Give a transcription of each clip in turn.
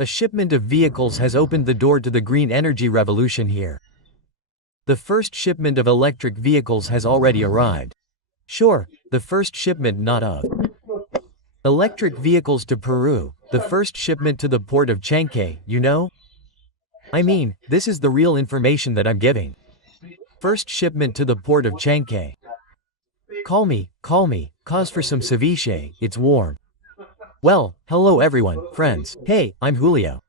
A shipment of vehicles has opened the door to the green energy revolution here. The first shipment of electric vehicles has already arrived. Sure, the first shipment not of electric vehicles to Peru, the first shipment to the port of Chancay, you know? I mean, this is the real information that I'm giving. First shipment to the port of Chancay. Call me, cause for some ceviche, it's warm. Well, hello everyone, friends. Hey, I'm Julio.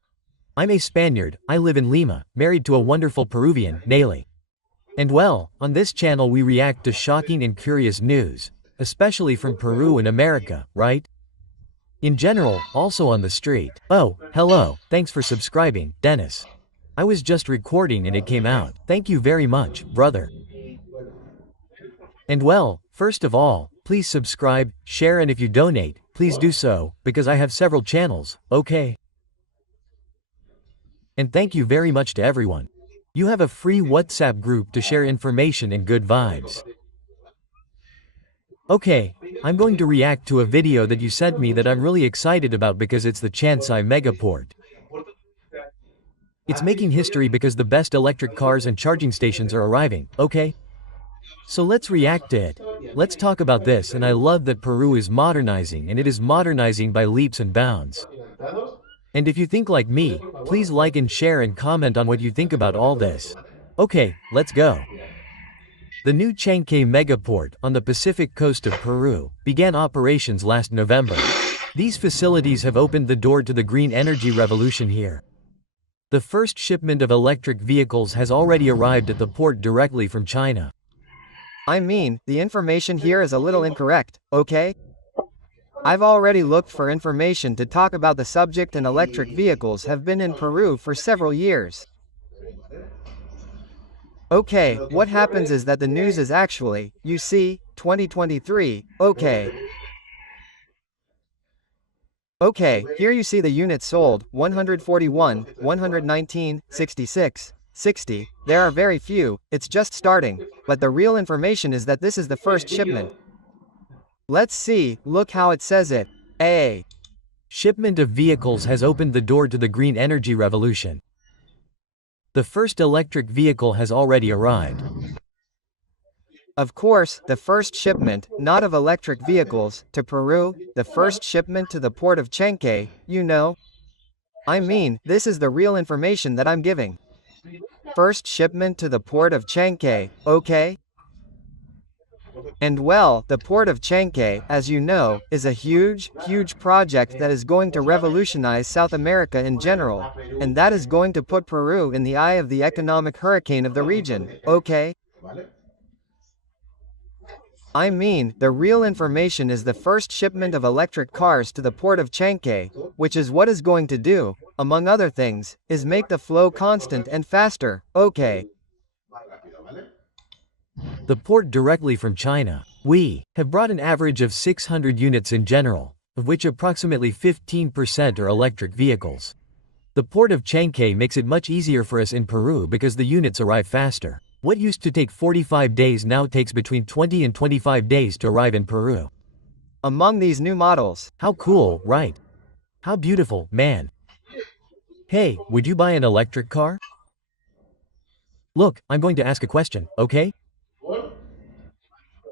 I'm a Spaniard, I live in Lima, married to a wonderful Peruvian, Nayeli. And well, on this channel we react to shocking and curious news, especially from Peru and America, right? In general, also on the street. Oh, hello, thanks for subscribing, Dennis. I was just recording and it came out. Thank you very much, brother. And well, first of all, please subscribe, share, and if you donate, please do so, because I have several channels, okay? And thank you very much to everyone. You have a free WhatsApp group to share information and good vibes. Okay, I'm going to react to a video that you sent me that I'm really excited about because it's the Chancay Megaport. It's making history because the best electric cars and charging stations are arriving, okay? So let's react to it. Let's talk about this, and I love that Peru is modernizing, and it is modernizing by leaps and bounds. And if you think like me, please like and share and comment on what you think about all this. Okay, let's go. The new Chancay Megaport, on the Pacific coast of Peru, began operations last November. These facilities have opened the door to the green energy revolution here. The first shipment of electric vehicles has already arrived at the port directly from China. I mean, the information here is a little incorrect, okay? I've already looked for information to talk about the subject, and electric vehicles have been in Peru for several years. Okay, what happens is that the news is actually, you see, 2023, okay. Okay, here you see the units sold, 141, 119, 66. 60, there are very few, it's just starting, but the real information is that this is the first shipment. Let's see, look how it says it. A shipment of vehicles has opened the door to the green energy revolution. The first electric vehicle has already arrived. Of course, the first shipment, not of electric vehicles, to Peru, the first shipment to the port of Chancay, you know? I mean, this is the real information that I'm giving. First shipment to the port of Chancay, okay? And well, the port of Chancay, as you know, is a huge project that is going to revolutionize South America in general, and that is going to put Peru in the eye of the economic hurricane of the region, okay? I mean, the real information is the first shipment of electric cars to the port of Chancay, which is what is going to do, among other things, is make the flow constant and faster, okay? The port directly from China. We have brought an average of 600 units in general, of which approximately 15% are electric vehicles. The port of Chancay makes it much easier for us in Peru because the units arrive faster. What used to take 45 days now takes between 20 and 25 days to arrive in Peru. Among these new models. How cool, right? How beautiful, man. Hey, would you buy an electric car? Look, I'm going to ask a question, okay?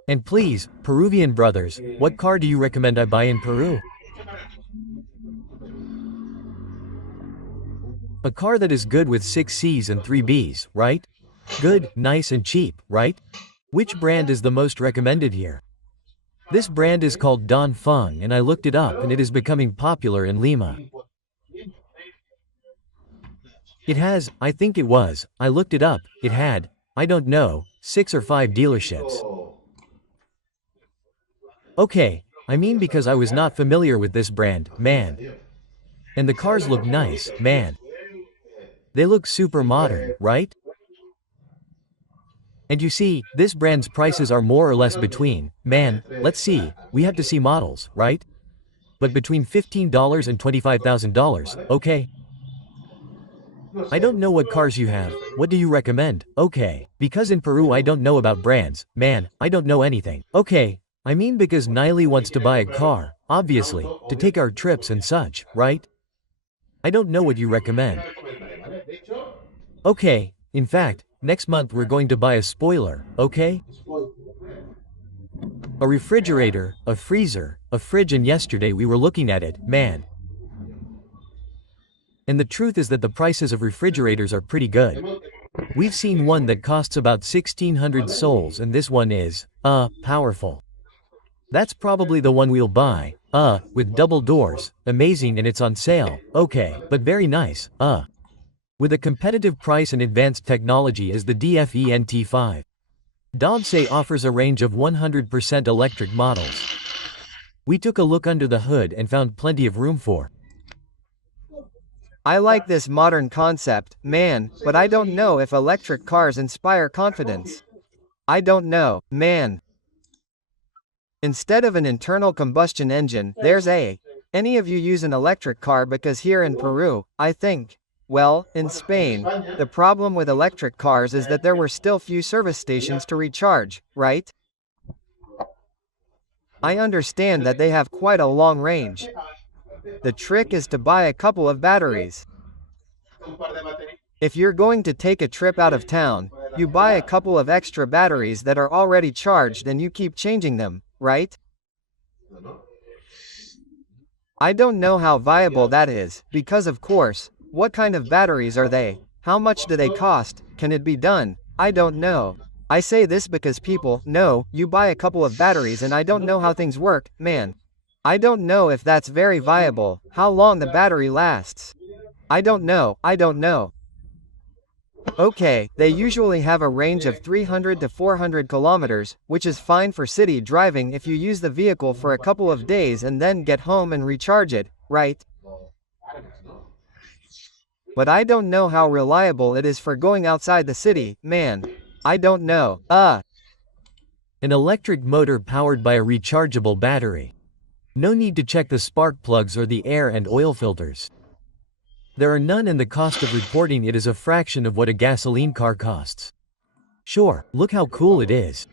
And please, Peruvian brothers, what car do you recommend I buy in Peru? A car that is good with 6 C's and 3 B's, right? Good, nice and cheap, right? Which brand is the most recommended here? This brand is called Dongfeng, and I looked it up and it is becoming popular in Lima. It has, I think it was, I looked it up, it had, I don't know, 6 or 5 dealerships. Okay, I mean because I was not familiar with this brand, man. And the cars look nice, man. They look super modern, right? And you see, this brand's prices are more or less between, man, let's see, we have to see models, right? But between $15 and $25,000, okay? I don't know what cars you have, what do you recommend, okay? Because in Peru I don't know about brands, man, I don't know anything. Okay, I mean because Nayeli wants to buy a car, obviously, to take our trips and such, right? I don't know what you recommend. Okay, in fact, next month we're going to buy a spoiler, okay? A refrigerator, a freezer, a fridge, and yesterday we were looking at it, man. And the truth is that the prices of refrigerators are pretty good. We've seen one that costs about 1600 souls and this one is, powerful. That's probably the one we'll buy, with double doors, amazing and it's on sale, okay, but very nice, with a competitive price and advanced technology as the DFE NT5. Dogsay offers a range of 100% electric models. We took a look under the hood and found plenty of room for. I like this modern concept, man, but I don't know if electric cars inspire confidence. I don't know, man. Instead of an internal combustion engine, there's any of you use an electric car because here in Peru, I think, well, in Spain, the problem with electric cars is that there were still few service stations to recharge, right? I understand that they have quite a long range. The trick is to buy a couple of batteries. If you're going to take a trip out of town, you buy a couple of extra batteries that are already charged and you keep changing them, right? I don't know how viable that is, because of course, what kind of batteries are they? How much do they cost? Can it be done? I don't know. I say this because people know you buy a couple of batteries and I don't know how things work, man. I don't know if that's very viable, how long the battery lasts. I don't know. Okay, they usually have a range of 300 to 400 kilometers, which is fine for city driving if you use the vehicle for a couple of days and then get home and recharge it, right? But I don't know how reliable it is for going outside the city, man. I don't know. An electric motor powered by a rechargeable battery. No need to check the spark plugs or the air and oil filters. There are none and the cost of reporting it is a fraction of what a gasoline car costs. Sure, look how cool it is.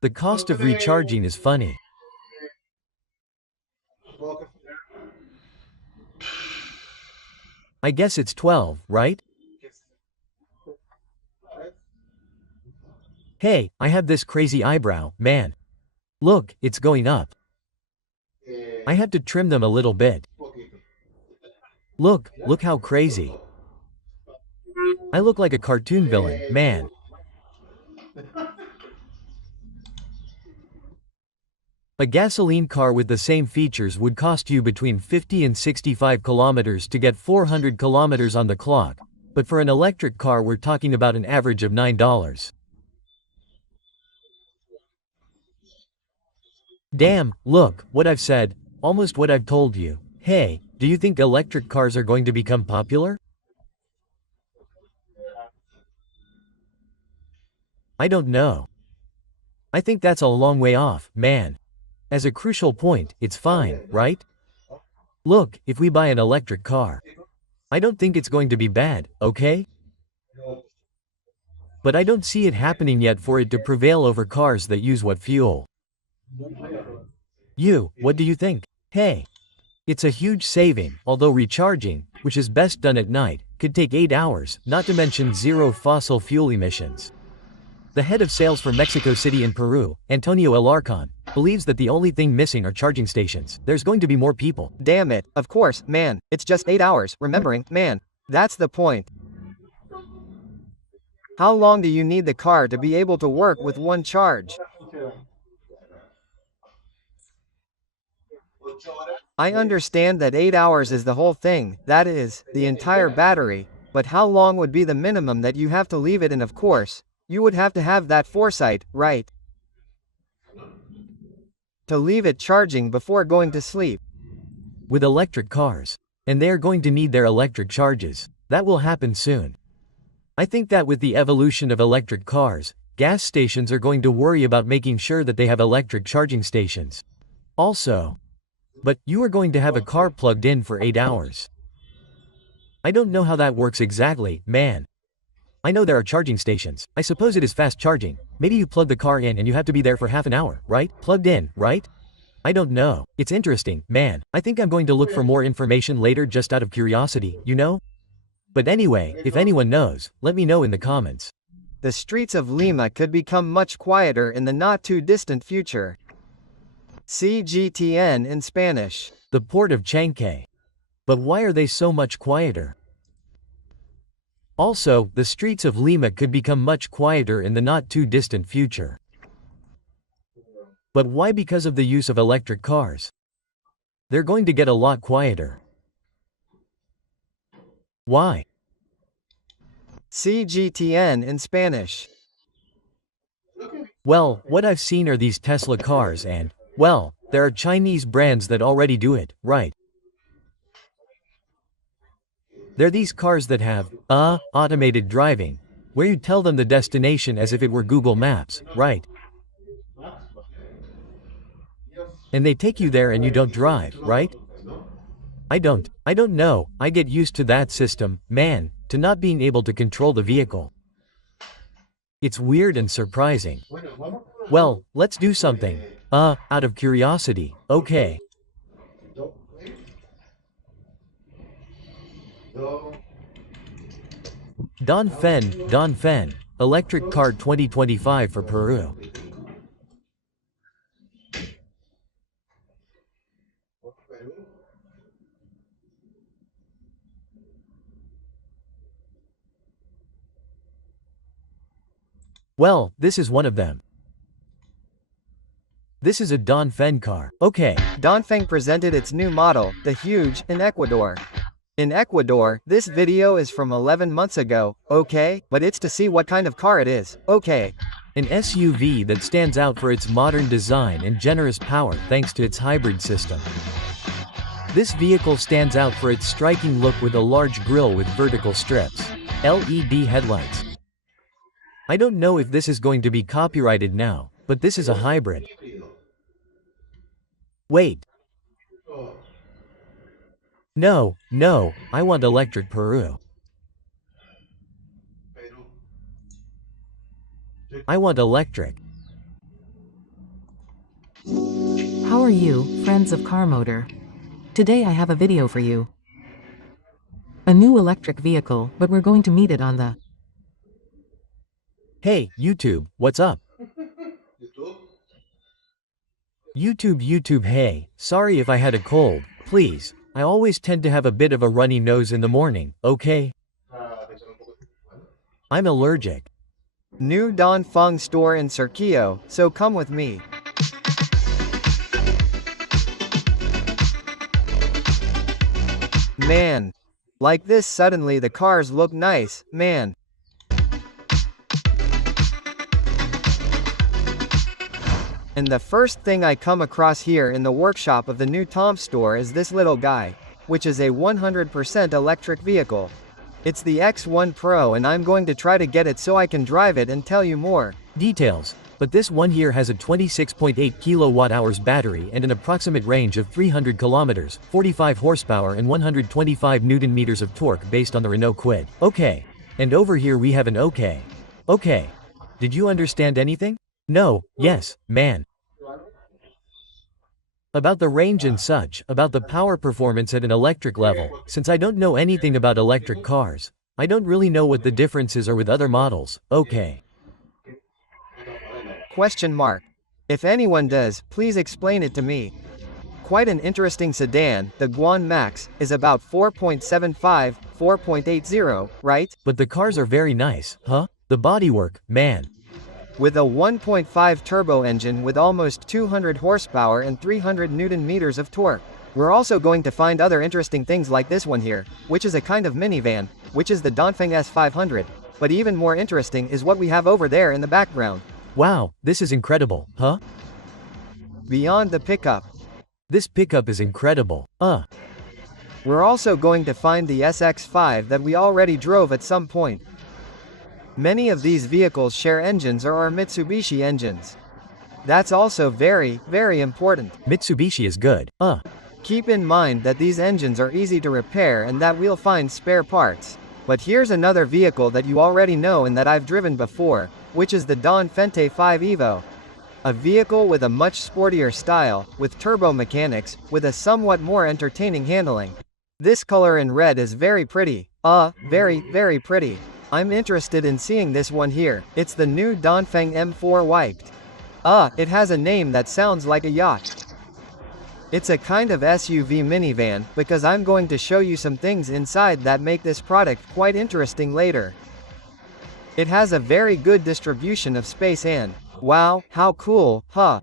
The cost of recharging is funny. I guess it's 12, right? Hey, I have this crazy eyebrow, man. Look, it's going up. I had to trim them a little bit. Look how crazy. I look like a cartoon villain, man. A gasoline car with the same features would cost you between 50 and 65 kilometers to get 400 kilometers on the clock, but for an electric car we're talking about an average of $9. Damn, look, what I've said, almost what I've told you. Hey, do you think electric cars are going to become popular? I don't know. I think that's a long way off, man. As a crucial point, it's fine, right? Look, if we buy an electric car, I don't think it's going to be bad, okay? But I don't see it happening yet for it to prevail over cars that use what fuel? What do you think? Hey. It's a huge saving, although recharging, which is best done at night, could take 8 hours, not to mention zero fossil fuel emissions. The head of sales for Mexico City in Peru, Antonio Alarcon, believes that the only thing missing are charging stations. There's going to be more people. Damn it, of course, man, it's just 8 hours, remembering, man. That's the point. How long do you need the car to be able to work with one charge? I understand that 8 hours is the whole thing, that is, the entire battery, but how long would be the minimum that you have to leave it in? Of course, you would have to have that foresight, right? To leave it charging before going to sleep. With electric cars. And they are going to need their electric charges. That will happen soon. I think that with the evolution of electric cars, gas stations are going to worry about making sure that they have electric charging stations. Also. But you are going to have a car plugged in for 8 hours. I don't know how that works exactly, man. I know there are charging stations. I suppose it is fast charging. Maybe you plug the car in and you have to be there for half an hour, right? Plugged in, right? I don't know. It's interesting, man. I think I'm going to look for more information later just out of curiosity, you know? But anyway, if anyone knows, let me know in the comments. The streets of Lima could become much quieter in the not too distant future. CGTN in Spanish. The port of Chancay. But why are they so much quieter? Also, the streets of Lima could become much quieter in the not too distant future. But why? Because of the use of electric cars. They're going to get a lot quieter. Why? CGTN in Spanish. Well, what I've seen are these Tesla cars and, well, there are Chinese brands that already do it, right? They're these cars that have, automated driving, where you tell them the destination as if it were Google Maps, right? And they take you there and you don't drive, right? I don't know, I get used to that system, man, to not being able to control the vehicle. It's weird and surprising. Well, let's do something. Out of curiosity, okay. Don Fen, electric car 2025 for Peru. Well, this is one of them. This is a Dongfeng car. Okay. Dongfeng presented its new model, the Huge, in Ecuador. In Ecuador, this video is from 11 months ago, okay, but it's to see what kind of car it is, okay. An SUV that stands out for its modern design and generous power thanks to its hybrid system. This vehicle stands out for its striking look with a large grille with vertical strips. LED headlights. I don't know if this is going to be copyrighted now, but this is a hybrid. Wait. No, I want electric Peru. I want electric. How are you, friends of Car Motor? Today I have a video for you. A new electric vehicle, but we're going to meet it on the Hey, YouTube, what's up? YouTube, hey, sorry if I had a cold, please. I always tend to have a bit of a runny nose in the morning, okay? I'm allergic. New Dongfeng store in Surquillo, so come with me. Man. Like this suddenly the cars look nice, man. And the first thing I come across here in the workshop of the new Tom store is this little guy, which is a 100% electric vehicle. It's the X1 Pro and I'm going to try to get it so I can drive it and tell you more details. But this one here has a 26.8 kilowatt-hours battery and an approximate range of 300 kilometers, 45 horsepower and 125 newton meters of torque based on the Renault Kwid. Okay. And over here we have an okay. Okay. Did you understand anything? No, yes, man. About the range and such, about the power performance at an electric level, since I don't know anything about electric cars, I don't really know what the differences are with other models, okay. Question mark. If anyone does, please explain it to me. Quite an interesting sedan, the Guan Max, is about 4.75, 4.80, right? But the cars are very nice, huh? The bodywork, man. With a 1.5 turbo engine with almost 200 horsepower and 300 newton meters of torque. We're also going to find other interesting things like this one here, which is a kind of minivan, which is the Dongfeng S500. But even more interesting is what we have over there in the background. Wow, this is incredible, huh? Beyond the pickup. This pickup is incredible, We're also going to find the SX5 that we already drove at some point. Many of these vehicles share engines or are Mitsubishi engines. That's also very, very important. Mitsubishi is good, Keep in mind that these engines are easy to repair and that we'll find spare parts. But here's another vehicle that you already know and that I've driven before, which is the Dongfeng 5 Evo. A vehicle with a much sportier style, with turbo mechanics, with a somewhat more entertaining handling. This color in red is very pretty. Very, very pretty. I'm interested in seeing this one here. It's the new Dongfeng M4 Wiped. It has a name that sounds like a yacht. It's a kind of SUV minivan, because I'm going to show you some things inside that make this product quite interesting later. It has a very good distribution of space and, wow, how cool, huh?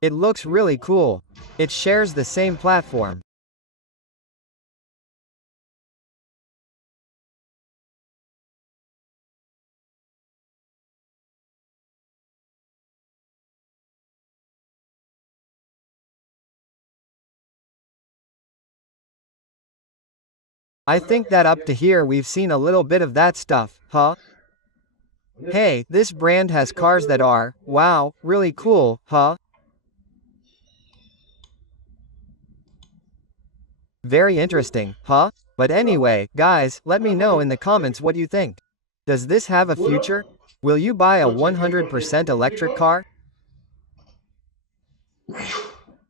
It looks really cool. It shares the same platform. I think that up to here we've seen a little bit of that stuff, huh? Hey, this brand has cars that are, wow, really cool, huh? Very interesting, huh? But anyway, guys, let me know in the comments what you think. Does this have a future? Will you buy a 100% electric car?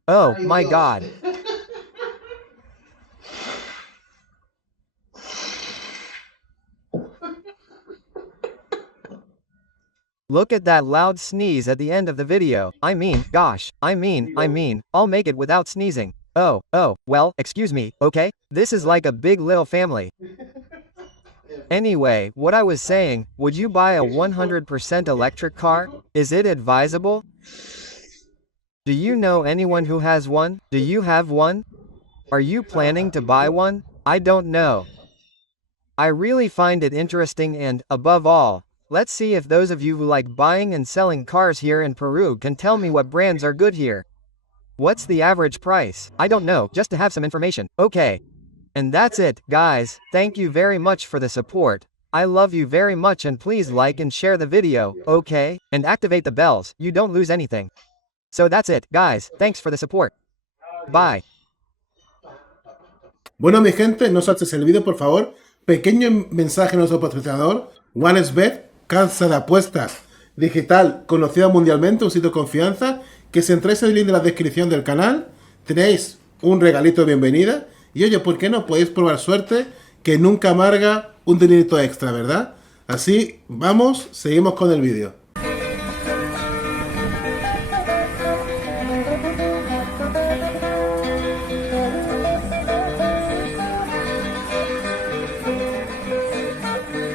Oh my god. Look at that loud sneeze at the end of the video. I mean, gosh, I mean, I'll make it without sneezing. Oh, well, excuse me, okay? This is like a big little family. Anyway, what I was saying, would you buy a 100% electric car? Is it advisable? Do you know anyone who has one? Do you have one? Are you planning to buy one? I don't know. I really find it interesting and, above all, let's see if those of you who like buying and selling cars here in Peru can tell me what brands are good here. What's the average price? I don't know, just to have some information. Okay. And that's it, guys. Thank you very much for the support. I love you very much and please like and share the video, okay? And activate the bells, you don't lose anything. So that's it, guys. Thanks for the support. Bye. Bueno, mi gente, no saltes el vídeo, por favor. Pequeño mensaje a nuestro patrocinador, OneXBet, casa de apuestas digital conocida mundialmente, un sitio de confianza, que si entráis el link de la descripción del canal, tenéis un regalito de bienvenida. Y oye, ¿por qué no? Podéis probar suerte, que nunca amarga un dinerito extra, ¿verdad? Así, vamos, seguimos con el vídeo.